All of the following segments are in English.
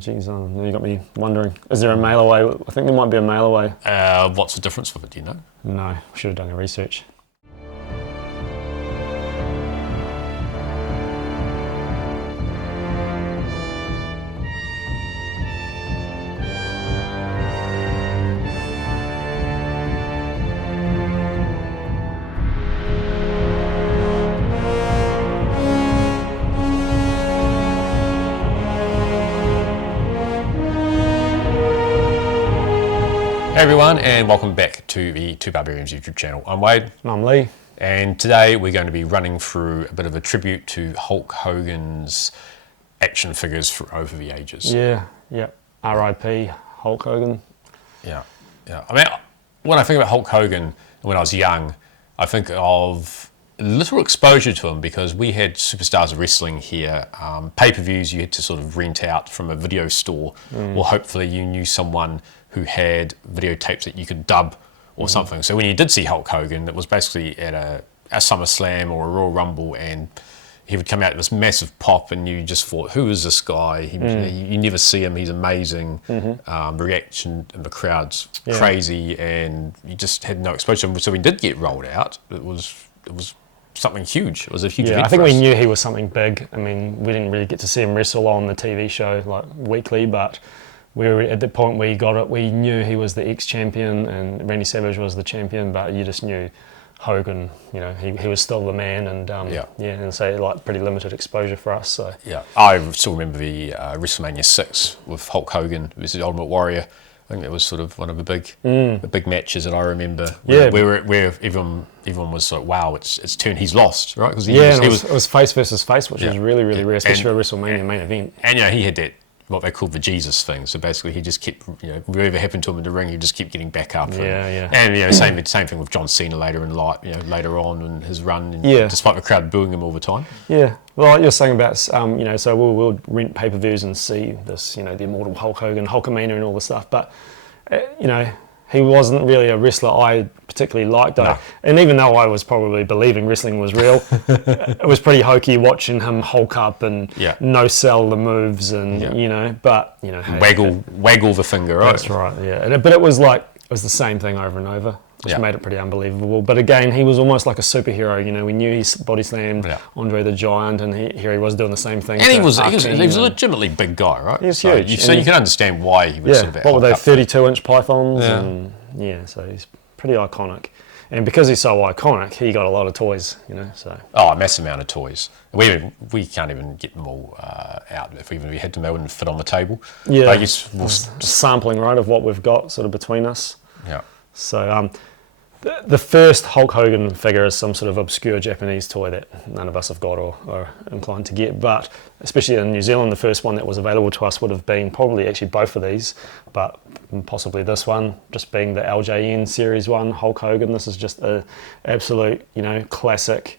geez, you got me wondering. Is there a mail away? I think there might be a mail away. What's the difference with it, do you know? No, should have done your research. Hey everyone, and welcome back to the Two Barbarians YouTube channel. I'm Wade. And I'm Lee. And today we're going to be running through a bit of a tribute to Hulk Hogan's action figures over the ages. Yeah. R.I.P. Hulk Hogan. Yeah. I mean, when I think about Hulk Hogan when I was young, I think of little exposure to him because we had Superstars of Wrestling here. Pay-per-views you had to sort of rent out from a video store, or hopefully you knew someone who had videotapes that you could dub or something. So when you did see Hulk Hogan, it was basically at a SummerSlam or a Royal Rumble, and he would come out with this massive pop, and you just thought, who is this guy? You never see him, he's amazing. Reaction in the crowd's crazy, and you just had no exposure to him. So when he did get rolled out, it was something huge. It was a huge event I think for us. we knew he was something big. I mean, we didn't really get to see him wrestle on the TV show like weekly, but we were at the point where he got it. We knew he was the ex-champion and Randy Savage was the champion, but you just knew Hogan, you know, he was still the man, and and so like pretty limited exposure for us. So I still remember the WrestleMania 6 with Hulk Hogan versus Ultimate Warrior. I think that was sort of one of the big matches that I remember. Where everyone was like, wow, it's turned, he's lost, right? Because it was face versus face, which was really rare, especially for a WrestleMania main event. And he had that, what they called the Jesus thing. So basically, he just kept, whatever happened to him in the ring, he just kept getting back up. And same thing with John Cena later in life, later on in his run, and despite the crowd booing him all the time. Yeah, well, like you're saying about, so we'll rent pay-per-views and see this, the immortal Hulk Hogan, Hulkamania, and all this stuff. But he wasn't really a wrestler I particularly liked. No. And even though I was probably believing wrestling was real, it was pretty hokey watching him hulk up and no-sell the moves and, waggle the finger, right? That's right, yeah. But it was the same thing over and over, which made it pretty unbelievable. But again, he was almost like a superhero. We knew he body slammed Andre the Giant, and here he was doing the same thing. And he was a legitimately big guy, right? He was huge. So you can understand why he was sort of what were they, 32-inch pythons? So he's pretty iconic. And because he's so iconic, he got a lot of toys, so. Oh, a massive amount of toys. We can't even get them all out. If we had them, they wouldn't fit on the table. Yeah, just sampling, right, of what we've got sort of between us. Yeah. So the first Hulk Hogan figure is some sort of obscure Japanese toy that none of us have got or are inclined to get. But especially in New Zealand, the first one that was available to us would have been probably actually both of these, but possibly this one, just being the LJN Series 1 Hulk Hogan. This is just an absolute, classic.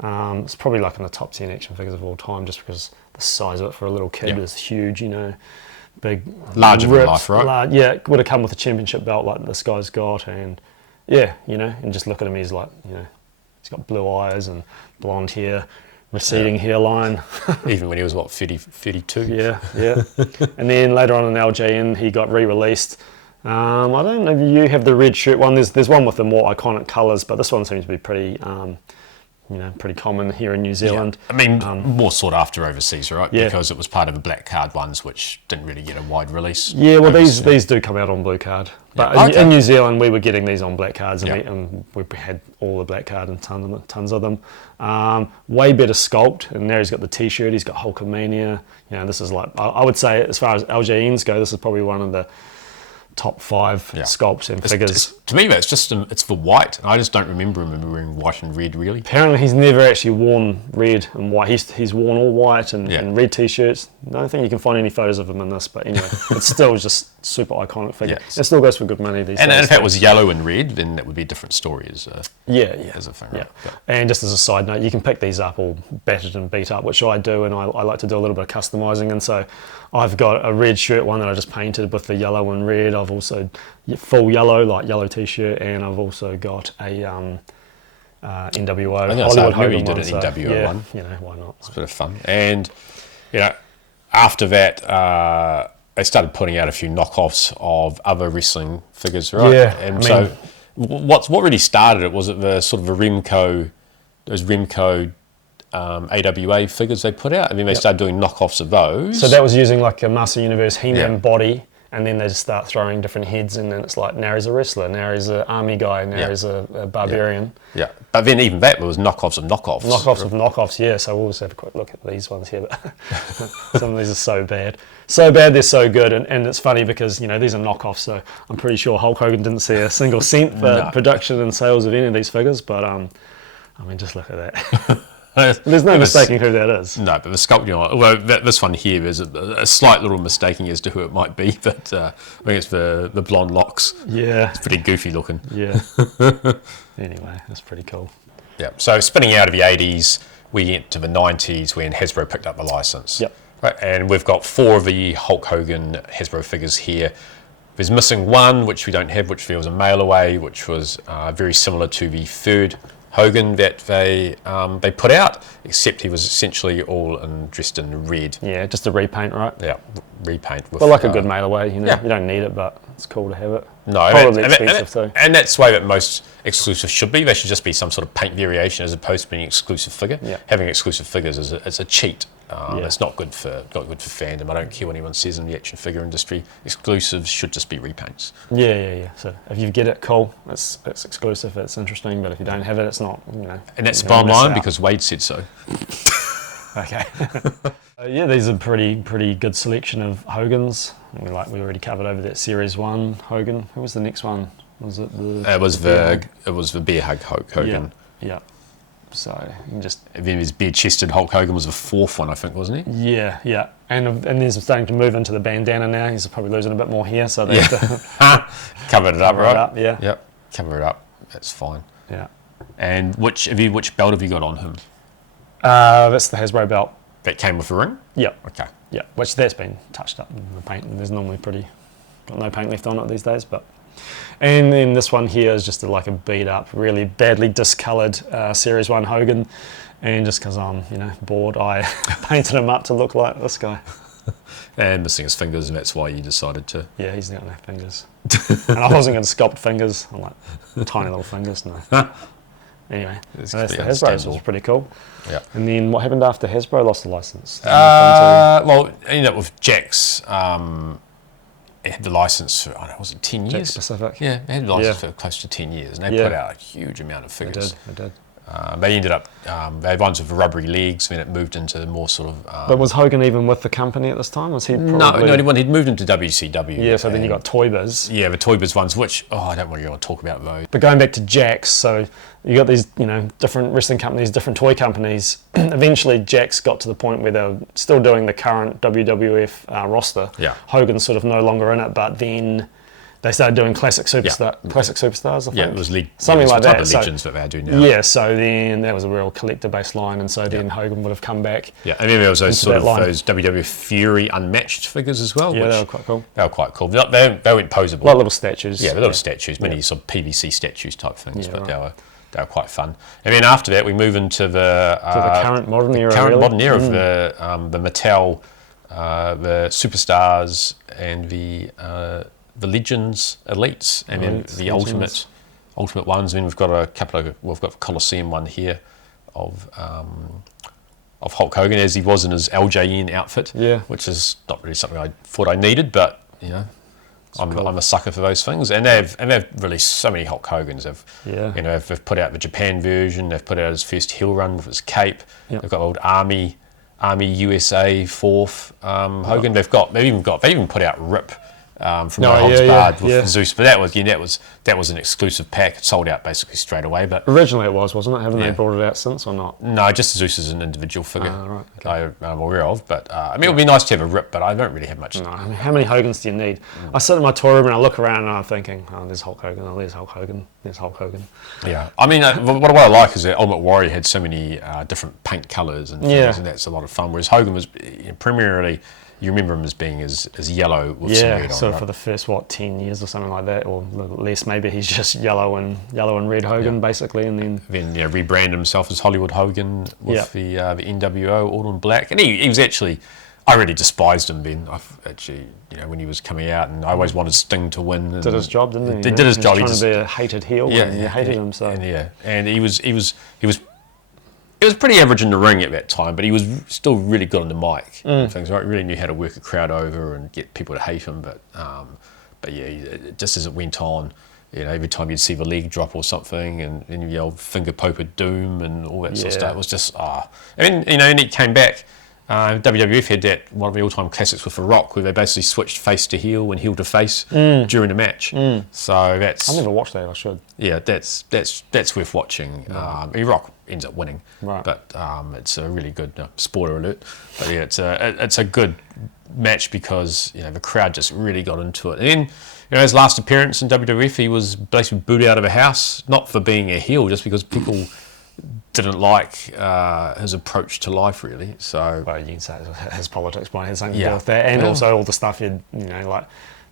It's probably like in the top 10 action figures of all time, just because the size of it for a little kid is huge, big, larger than life, right? It would have come with a championship belt like this guy's got, and and just look at him, he's like, he's got blue eyes and blonde hair, receding hairline. Even when he was, 32? Yeah. And then later on in LJN, he got re-released. I don't know if you have the red shirt one. There's one with the more iconic colours, but this one seems to be pretty pretty common here in New Zealand. I mean, more sought after overseas, right? Because it was part of the black card ones, which didn't really get a wide release. Yeah, well, these do come out on blue card. But in New Zealand, we were getting these on black cards, and we had all the black card and tons of them. Way better sculpt, and there he's got the T-shirt, he's got Hulkamania. This is like, I would say, as far as LJNs go, this is probably one of the top 5 sculpts and figures. To me, it's for white. I just don't remember him wearing white and red, really. Apparently, he's never actually worn red and white. He's worn all white and red T-shirts. I don't think you can find any photos of him in this, but anyway, it's still just super iconic figure. It still goes for good money these days. And if it was yellow and red, then that would be a different story as a thing. Right? And just as a side note, you can pick these up all battered and beat up, which I do, and I like to do a little bit of customizing, and so I've got a red shirt one that I just painted with the yellow and red. I've also full yellow, like yellow T-shirt, and I've also got a NWO Hollywood Hogan one. You did an NWO one. Why not? It's a bit of fun. And after that, they started putting out a few knockoffs of other wrestling figures, right? Yeah, And I so mean, what really started it? Was it the sort of those Remco AWA figures they put out, and then they started doing knockoffs of those. So that was using like a Master Universe He-Man Yeah. body, and then they just start throwing different heads, and then it's like, now he's a wrestler, now he's an army guy, now he's a barbarian. Yeah, but then even that was knockoffs of knockoffs. Knockoffs of knockoffs, yeah. So we'll just have a quick look at these ones here. But some of these are so bad. So bad, they're so good. And it's funny because, you know, these are knockoffs, so I'm pretty sure Hulk Hogan didn't see a single cent for production and sales of any of these figures. But, I mean, just look at that. There's no mistaking who that is. No, but the sculpting, well, this one here is a slight little mistaking as to who it might be, but I think it's the blonde locks. Yeah. It's pretty goofy looking. Yeah. Anyway, that's pretty cool. Yeah, so spinning out of the 80s, we get to the 90s when Hasbro picked up the license. Yep. Right, and we've got 4 of the Hulk Hogan Hasbro figures here. There's missing one, which we don't have, which there was a mail away, which was very similar to the third Hogan that they put out, except he was essentially all dressed in red. Yeah, just a repaint, right? Yeah, repaint. With, But like a good mail away, you know, yeah. You don't need it, but it's cool to have it. No, Probably expensive too. And that's the way that most exclusives should be. They should just be some sort of paint variation as opposed to being an exclusive figure. Yeah. Having exclusive figures is a cheat. Yeah. It's not good for fandom. I don't care what anyone says in the action figure industry. Exclusives should just be repaints. Yeah. So if you get it, cool. It's exclusive. It's interesting. But if you don't have it, it's not. You know. And that's the you're gonna bottom miss line out. because Wade said so. Okay. Yeah, these are pretty good selection of Hogans. We already covered over that Series 1 Hogan. Who was the next one? Was it the? It was the bear hug Hulk Hogan. Yeah. So you can just. And then his bare-chested Hulk Hogan was the 4th one, I think, wasn't he? Yeah. And he's starting to move into the bandana now. He's probably losing a bit more hair, so they have to Covered it up, right? it up. Yeah. Yep. Cover it up. That's fine. Yeah. And which belt have you got on him? That's the Hasbro belt. That came with a ring? Yeah. Okay. Yeah, which that's been touched up in the paint. There's normally got no paint left on it these days, but. And then this one here is just like a beat up, really badly discoloured Series 1 Hogan. And just because I'm, bored, I painted him up to look like this guy. And missing his fingers, and that's why you decided to. Yeah, he's got no fingers. And I wasn't going to sculpt fingers. I'm like, tiny little fingers, no. Anyway, so that's the Hasbro's, which is pretty cool. Yeah. And then what happened after Hasbro lost the license? Well, ended up with Jakk's. It had the license for, was it 10 years? Jakk Specific. Yeah, they had the license for close to 10 years, and they put out a huge amount of figures. They did. They ended up, they had ones with rubbery legs, then it moved into the more sort of... But was Hogan even with the company at this time? Was he probably... No, he'd moved into WCW. Yeah, so then you got Toy Biz. Yeah, the Toy Biz ones, which, I don't really want to talk about those. But going back to Jakk's, so you got these, different wrestling companies, different toy companies. Eventually, Jakk's got to the point where they're still doing the current WWF roster. Yeah. Hogan's sort of no longer in it, but then they started doing classic superstars, I think. Yeah, it was something like that. Legends that they do now. Yeah, so then that was a real collector-based line, and so then Hogan would have come back. Yeah, and then there was those into that line. those WWF Fury Unmatched figures as well. Yeah, which they were quite cool. They were quite cool. They went posable. Like little statues. Yeah, little statues, many sort of PVC statues type things, but they were quite fun. And then after that, we move into the current modern era. Of the Mattel, the Superstars, and the Legends Elites, and then the Legends. ultimate ones. I mean, we've got the Coliseum one here of Hulk Hogan as he was in his LJN outfit, which is not really something I thought I needed, but I'm a sucker for those things. And they've released so many Hulk Hogans. They've put out the Japan version. They've put out his first heel run with his cape. They've got old Army USA 4th Hogan. They even put out Rip. From Bard with Zeus, but that was an exclusive pack. It sold out basically straight away. But originally it wasn't it? Haven't they brought it out since or not? No, just Zeus is an individual figure. Right, okay. I'm aware of. But it would be nice to have a Rip, but I don't really have much. No, I mean, how many Hogans do you need? I sit in my toy room and I look around and I'm thinking, there's Hulk Hogan, there's Hulk Hogan, there's Hulk Hogan. Yeah, I mean, what I like is that Ultimate Warrior had so many different paint colours and things, and that's a lot of fun. Whereas Hogan was primarily. You remember him as being as yellow with some red on, so right? for the first 10 years or something like that, or less maybe, he's just yellow and red Hogan basically, and then rebranded himself as Hollywood Hogan with the NWO all in black, and he was actually, I really despised him then. I've actually, when he was coming out, and I always wanted Sting to win. And did his job, didn't he? He did his job. He was trying to be a hated heel, and you hated him. So and he was pretty average in the ring at that time, but he was still really good on the mic. And things, right? Really knew how to work a crowd over and get people to hate him. But just as it went on, every time you'd see the leg drop or something, and you yell finger poker doom and all that sort of stuff, it was just And then he came back. WWF had that one of the all-time classics with The Rock, where they basically switched face to heel and heel to face during the match. So that's. I never watched that. I should. Yeah, that's worth watching. The Rock ends up winning, but it's a really good spoiler alert. But yeah, it's a good match because the crowd just really got into it. And then his last appearance in WWF, he was basically booted out of a house, not for being a heel, just because people didn't like his approach to life, really. So, well, you can say his politics might have something to do with that, and also all the stuff like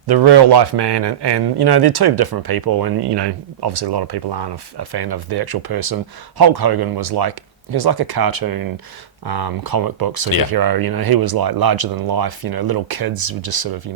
the real life man, and they're two different people, and obviously a lot of people aren't a fan of the actual person. Hulk Hogan was like a cartoon, comic book superhero. He was like larger than life. Little kids would just sort of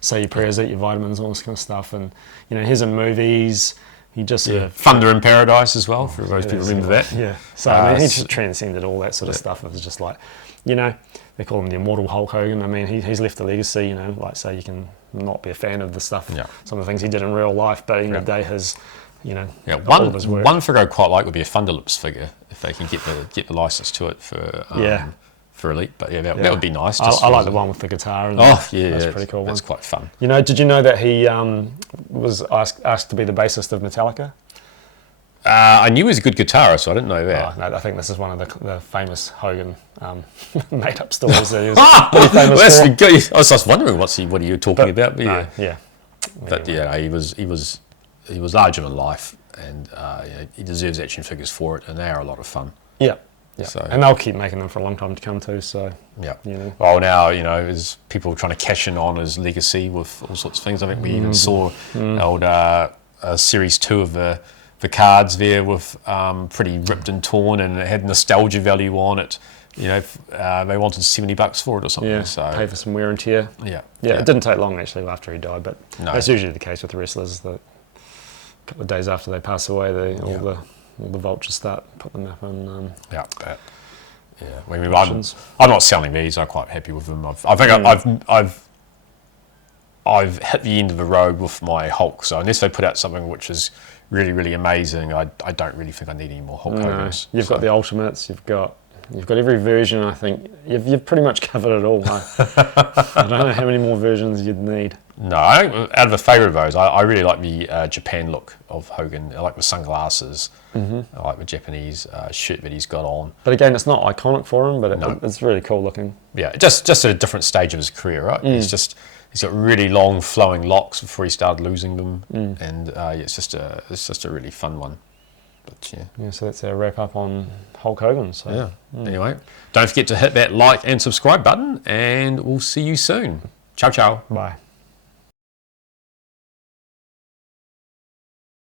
say your prayers, eat your vitamins, all this kind of stuff, and he's in movies. He just Thunder in Paradise as well, for those people remember that. Yeah. So I mean, he just transcended all that sort of stuff. It was just like, they call him the immortal Hulk Hogan. I mean, he's left a legacy. Like say you can not be a fan of the stuff, some of the things he did in real life, but in the day his, all of his work. One figure I'd quite like would be a Thunderlips figure if they can get the license to it for Elite. But that would be nice. I like the one with the guitar. And that's pretty cool. That's quite fun. Did you know that he was asked to be the bassist of Metallica? I knew he was a good guitarist, so I didn't know that. No, I think this is one of the famous Hogan made-up stories that he was pretty famous for. Good. I was just wondering what are you talking about? But he was larger than life, and he deserves action figures for it, and they are a lot of fun. Yeah. Yeah. So, and they'll keep making them for a long time to come too. So Well, now there's people trying to cash in on his legacy with all sorts of things. I think we even saw old Series 2 of the cards there with pretty ripped and torn, and it had nostalgia value on it. They wanted $70 for it or something. Yeah. So pay for some wear and tear. Yeah. It didn't take long actually after he died, but that's usually the case with wrestlers. That a couple of days after they pass away, all the vultures start putting them up on. I'm not selling these. I'm quite happy with them. I've hit the end of the road with my Hulk. So unless they put out something which is really, really amazing, I don't really think I need any more Hulk Hogans. You've got the Ultimates. You've got every version. I think you've pretty much covered it all. I don't know how many more versions you'd need. No, I think out of the favourite of those, I really like the Japan look of Hogan. I like the sunglasses. I like the Japanese shirt that he's got on. But again, it's not iconic for him, but it's really cool looking. Yeah, just at a different stage of his career, right? He's got really long flowing locks before he started losing them, and it's just a really fun one. But so that's our wrap up on Hulk Hogan. So anyway, don't forget to hit that like and subscribe button, and we'll see you soon. Ciao, ciao. Bye.